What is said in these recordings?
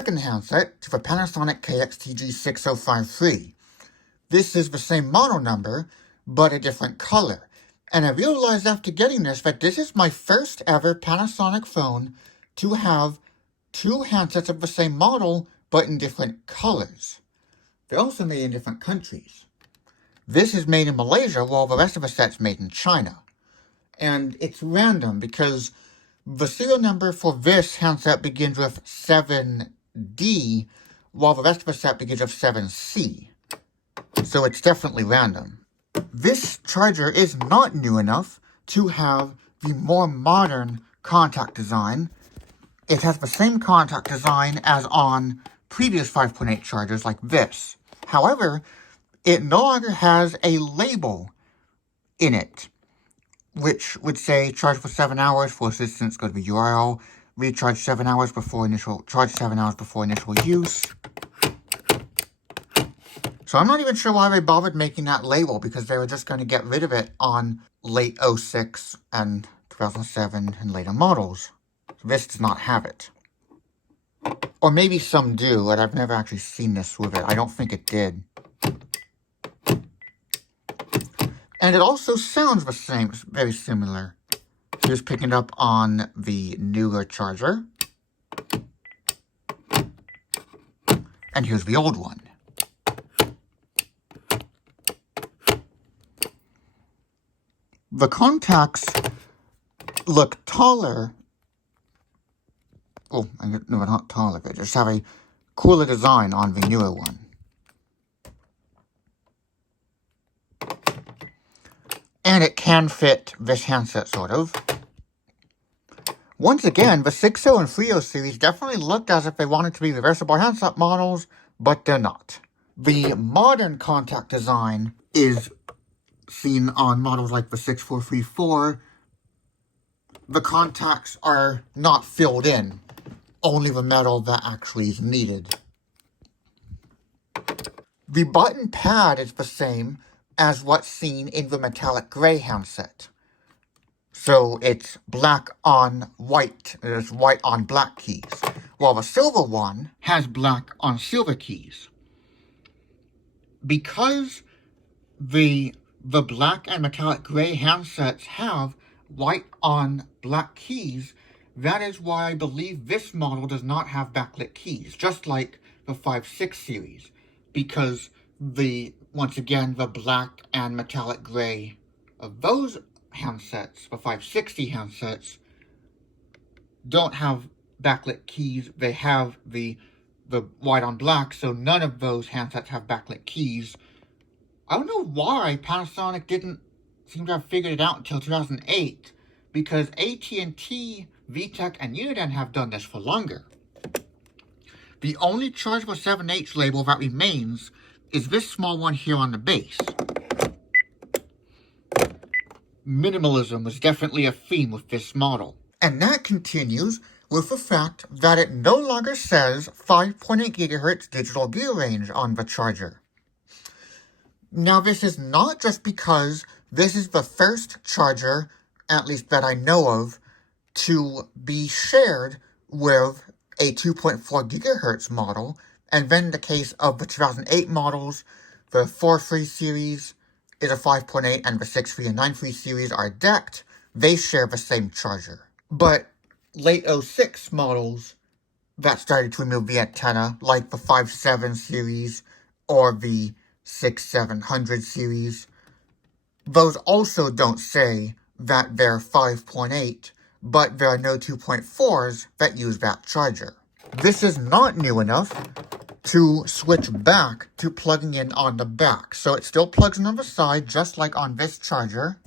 second handset to the Panasonic KX-TG6053. This is the same model number, but a different color. And I realized after getting this that this is my first ever Panasonic phone to have two handsets of the same model, but in different colors. They're also made in different countries. This is made in Malaysia, while the rest of the set's made in China. And it's random because the serial number for this handset begins with 7D, while the rest of the set begins with 7C. So it's definitely random. This charger is not new enough to have the more modern contact design. It has the same contact design as on previous 5.8 chargers like this. However, it no longer has a label in it, which would say charge for 7 hours. For assistance, go to the URL. Recharge 7 hours before initial, charge 7 hours before initial use. So I'm not even sure why they bothered making that label, because they were just going to get rid of it on late 06 and 2007 and later models. So this does not have it. Or maybe some do, but I've never actually seen this with it. I don't think it did. And it also sounds the same, very similar. Here's picking it up on the newer charger. And here's the old one. The contacts look taller. Oh, no, not taller. They just have a cooler design on the newer one. And it can fit this handset, sort of. Once again, the 6.0 and 3.0 series definitely looked as if they wanted to be reversible handset models, but they're not. The modern contact design is seen on models like the 6434. The contacts are not filled in, only the metal that actually is needed. The button pad is the same as what's seen in the metallic gray handset. So it's black on white, there's white on black keys, while the silver one has black on silver keys. Because the black and metallic gray handsets have white on black keys, that is why I believe this model does not have backlit keys, just like the 5.6 series, because once again, the black and metallic gray of those handsets, the 560 handsets, don't have backlit keys. They have the white on black, so none of those handsets have backlit keys. I don't know why Panasonic didn't seem to have figured it out until 2008, because AT&T, VTech, and Uniden have done this for longer. The only chargeable 7H label that remains is this small one here on the base. Minimalism was definitely a theme with this model. And that continues with the fact that it no longer says 5.8 GHz digital gear range on the charger. Now, this is not just because this is the first charger, at least that I know of, to be shared with a 2.4 GHz model. And then in the case of the 2008 models, the 4.3 series is a 5.8 and the 6.3 and 9.3 series are decked. They share the same charger. But late 06 models that started to remove the antenna, like the 5.7 series or the 6.700 series, those also don't say that they're 5.8, but there are no 2.4s that use that charger. This is not new enough to switch back to plugging in on the back. So it still plugs in on the side, just like on this charger.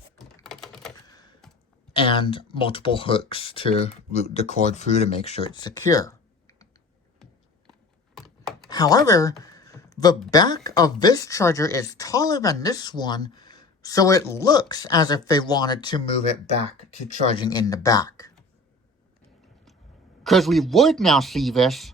And multiple hooks to route the cord through to make sure it's secure. However, the back of this charger is taller than this one, so it looks as if they wanted to move it back to charging in the back. Because we would now see this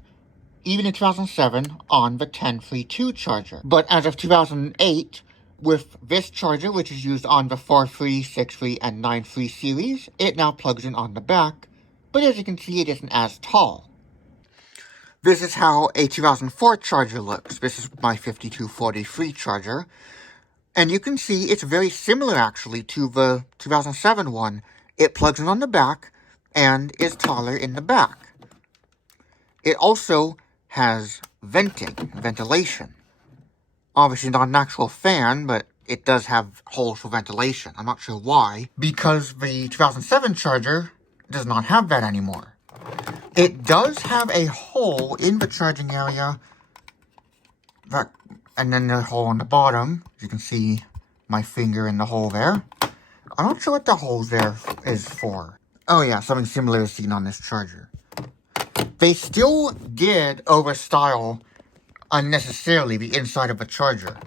even in 2007 on the 1032 charger. But as of 2008, with this charger, which is used on the 4.3, 6.3, and 9.3 series, it now plugs in on the back, but as you can see, it isn't as tall. This is how a 2004 charger looks. This is my 5243 charger. And you can see it's very similar, actually, to the 2007 one. It plugs in on the back and is taller in the back. It also has ventilation. Obviously not an actual fan, but it does have holes for ventilation. I'm not sure why, because the 2007 charger does not have that anymore. It does have a hole in the charging area, and then the hole on the bottom. You can see my finger in the hole there. I'm not sure what the hole there is for. Oh yeah, something similar is seen on this charger. They still did overstyle unnecessarily the inside of a charger.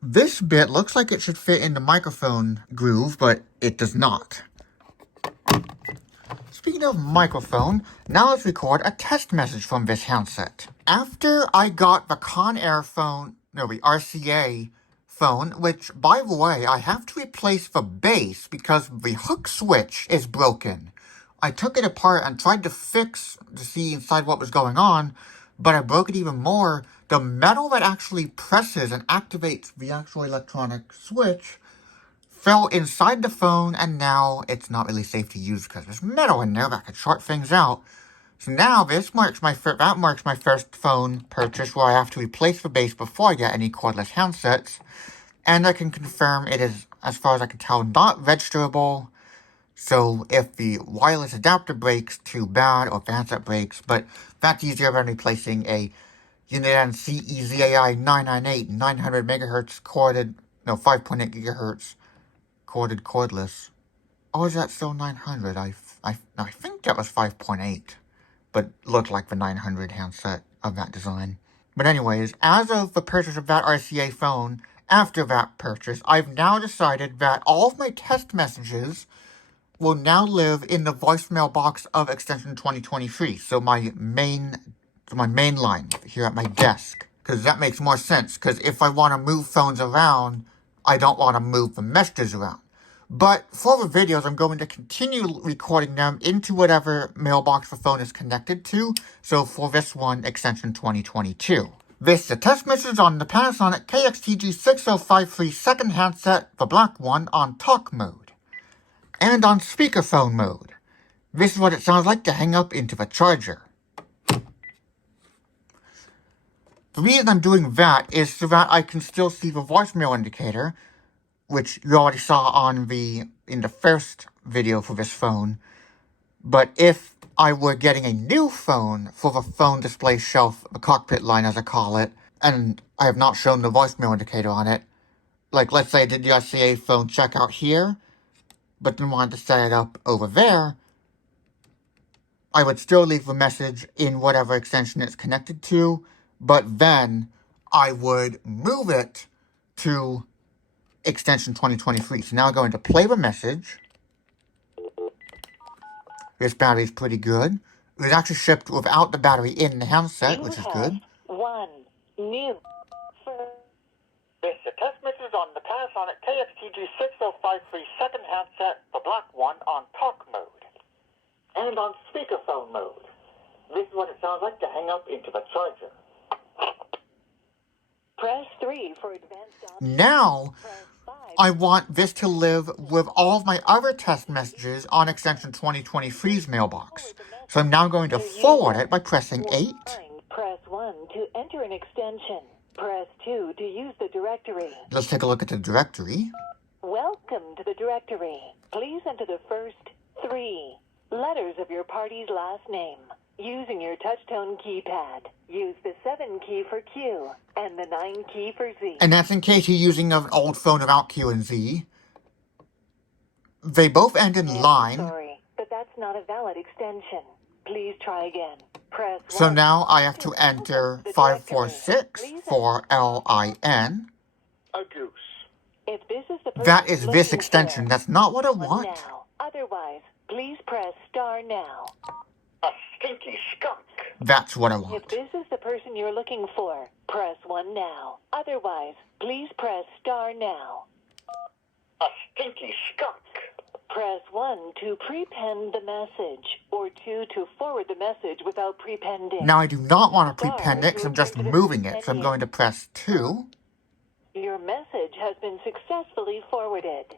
This bit looks like it should fit in the microphone groove, but it does not. Speaking of microphone, now let's record a test message from this handset. After I got the the RCA phone, which, by the way, I have to replace the base because the hook switch is broken. I took it apart and tried to see inside what was going on, but I broke it even more. The metal that actually presses and activates the actual electronic switch fell inside the phone, and now it's not really safe to use because there's metal in there that could short things out. So now that marks my first phone purchase where I have to replace the base before I get any cordless handsets, and I can confirm it is, as far as I can tell, not registerable. So if the wireless adapter breaks, too bad, or if the handset breaks, but that's easier than replacing a Uniden CEZAI 998 900 megahertz corded, 5.8 gigahertz corded cordless. Or is that still 900? I think that was 5.8, but looked like the 900 handset of that design. But anyways, as of the purchase of that RCA phone, after that purchase, I've now decided that all of my test messages will now live in the voicemail box of extension 2023. So my main line here at my desk. Because that makes more sense. Because if I want to move phones around, I don't want to move the messages around. But for the videos, I'm going to continue recording them into whatever mailbox the phone is connected to. So for this one, extension 2022. This is a test message on the Panasonic KX-TG6053 second handset, the black one, on talk mode. And on speakerphone mode. This is what it sounds like to hang up into the charger. The reason I'm doing that is so that I can still see the voicemail indicator, which you already saw in the first video for this phone. But if I were getting a new phone for the phone display shelf, the cockpit line as I call it, and I have not shown the voicemail indicator on it, like let's say I did the RCA phone checkout here, but then wanted to set it up over there, I would still leave the message in whatever extension it's connected to, but then I would move it to extension 2023. So now I'm going to play the message. This battery is pretty good. It was actually shipped without the battery in the handset, which is good. One new. This is a test message on the Panasonic KX-TG6053 second handset, the black one, on talk mode. And on speakerphone mode. This is what it sounds like to hang up into the charger. Press 3 for advanced options. Now, I want this to live with all of my other test messages on extension 2023's mailbox. So I'm now going to forward it by pressing 8. Press 1 to enter an extension. Press 2 to use the directory. Let's take a look at the directory. Welcome to the directory. Please enter the first 3 letters of your party's last name. Using your touchtone keypad, use the 7 key for Q and the 9 key for Z. And that's in case you're using an old phone without Q and Z. They both end in line. Sorry, but that's not a valid extension. Please try again. Press 1. So now I have to enter 546 for LIN. A goose. If this is the person That is looking this extension. for, That's not what I press want. now. Otherwise, please press star now. A stinky skunk. That's what I If want. this is the person you're looking for, press 1 now. Otherwise, please press star now. A stinky skunk. Press 1 to prepend the message, or 2 to forward the message without prepending. Now I do not want to Star prepend it because to I'm just return to the moving it, so I'm menu. going to press 2. Your message has been successfully forwarded.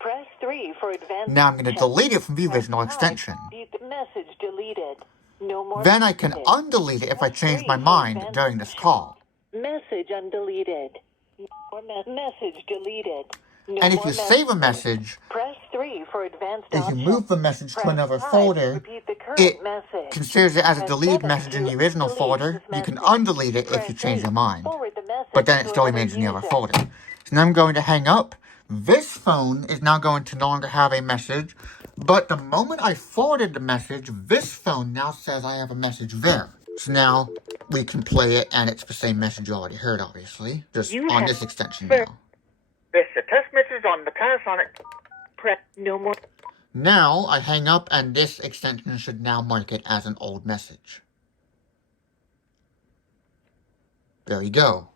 Press 3 for advanced Now I'm going to check. delete it from the Press original 5 extension. to repeat the message deleted. No more Then I can messages. undelete it if I Press change 3 my for mind advanced during this check. call. Message undeleted. No more message deleted. No And if more you save a messages. message, Press 3 for advanced if you options. move the message to Press another 5 to folder, repeat the current it message. considers it as a Press deleted 7 message in to the original delete folder. this You can message. undelete it if Press you change 8 your to mind. forward the message But then it to still another remains in the other user. folder. So now I'm going to hang up. This phone is now going to no longer have a message. But the moment I forwarded the message, this phone now says I have a message there. So now we can play it, and it's the same message you already heard, obviously. Just You on have this extension failed. now. This is a test message on the Panasonic. Press no more. Now I hang up, and this extension should now mark it as an old message. There you go.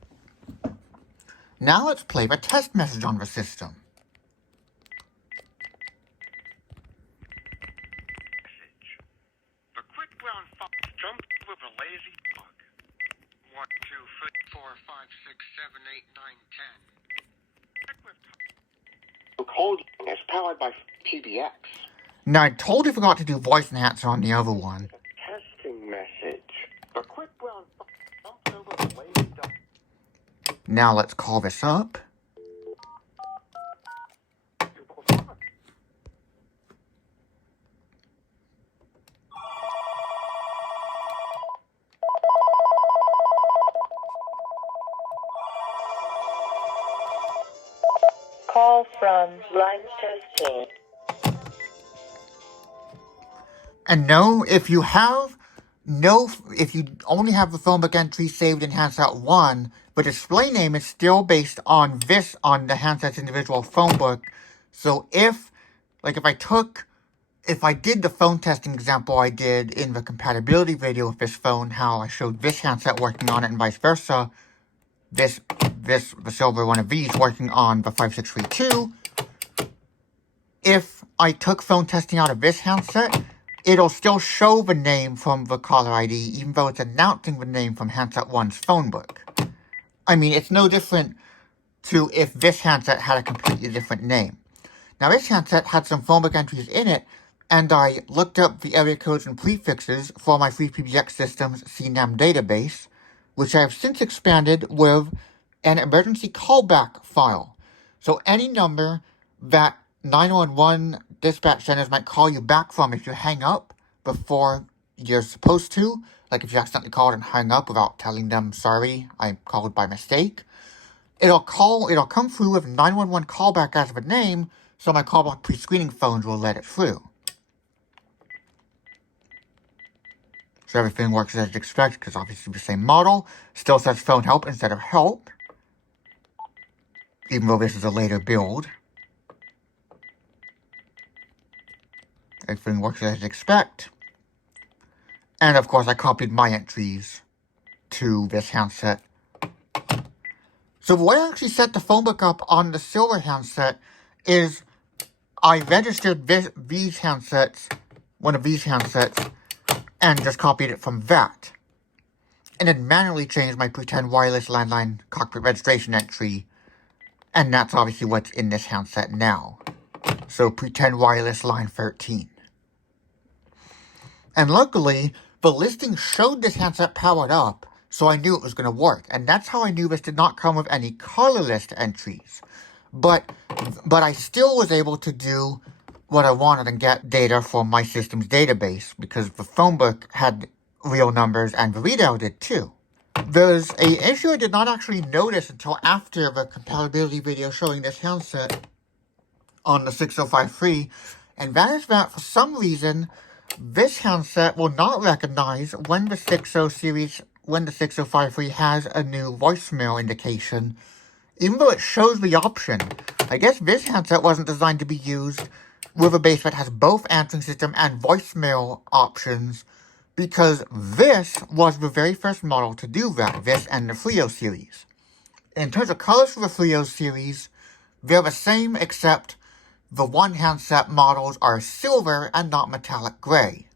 Now let's play the test message on the system. The quick brown fox jumped with a lazy dog. 1, 2, 3, 4, 5, 6, 7, 8, 9, 10. Cold is powered by PBX. Now I totally forgot to do voice enhancer on the other one. Testing message. The quick brown fox jumped over a lazy dog. Now let's call this up. Call from line testing. And if you only have the phone book entry saved in Handset 1, the display name is still based on the handset's individual phone book. So if I did the phone testing example I did in the compatibility video with this phone, how I showed this handset working on it and vice versa, the silver one of these working on the 5632, if I took phone testing out of this handset, it'll still show the name from the caller ID, even though it's announcing the name from Handset 1's phone book. I mean, it's no different to if this handset had a completely different name. Now, this handset had some phone book entries in it, and I looked up the area codes and prefixes for my free PBX system's CNAM database, which I have since expanded with an emergency callback file. So any number that 911 dispatch centers might call you back from if you hang up before you're supposed to, like if you accidentally called and hung up without telling them, sorry, I called by mistake, it'll come through with 911 callback as the name, so my callback pre-screening phones will let it through. So everything works as expected, because obviously the same model. Still says phone help instead of help, even though this is a later build. Everything works as expect. And of course I copied my entries to this handset. So the way I actually set the phone book up on the silver handset is I registered one of these handsets, and just copied it from that. And then manually changed my pretend wireless landline cockpit registration entry, and that's obviously what's in this handset now. So pretend wireless line 13. And luckily, the listing showed this handset powered up, so I knew it was going to work. And that's how I knew this did not come with any color list entries. But I still was able to do what I wanted and get data from my system's database, because the phone book had real numbers and the readout did too. There's an issue I did not actually notice until after the compatibility video showing this handset on the 6053, and that is that for some reason, this handset will not recognize when the 6053 has a new voicemail indication, even though it shows the option. I guess this handset wasn't designed to be used with a base that has both answering system and voicemail options, because this was the very first model to do that, this and the Frio series. In terms of colors for the Frio series, they're the same, except The One handset models are silver and not metallic gray.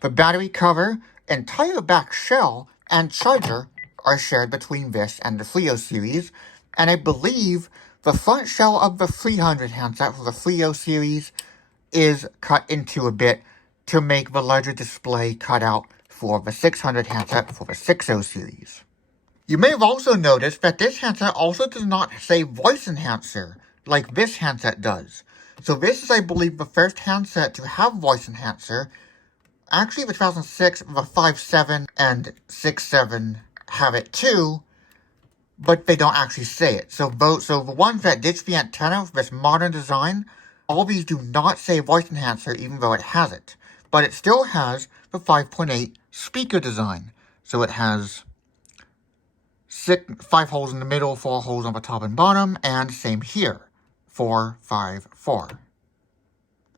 The battery cover, entire back shell, and charger are shared between this and the Frio series, and I believe the front shell of the 300 handset for the Frio series is cut into a bit to make the larger display cut out for the 600 handset for the 60 series. You may have also noticed that this handset also does not say voice enhancer like this handset does. So this is, I believe, the first handset to have voice enhancer. Actually, the 2006, the 5.7 and 6.7 have it too, but they don't actually say it. So the ones that ditch the antenna for this modern design, all these do not say voice enhancer even though it has it. But it still has the 5.8 speaker design. So it has 5 holes in the middle, 4 holes on the top and bottom, and same here, 4, 5, 4.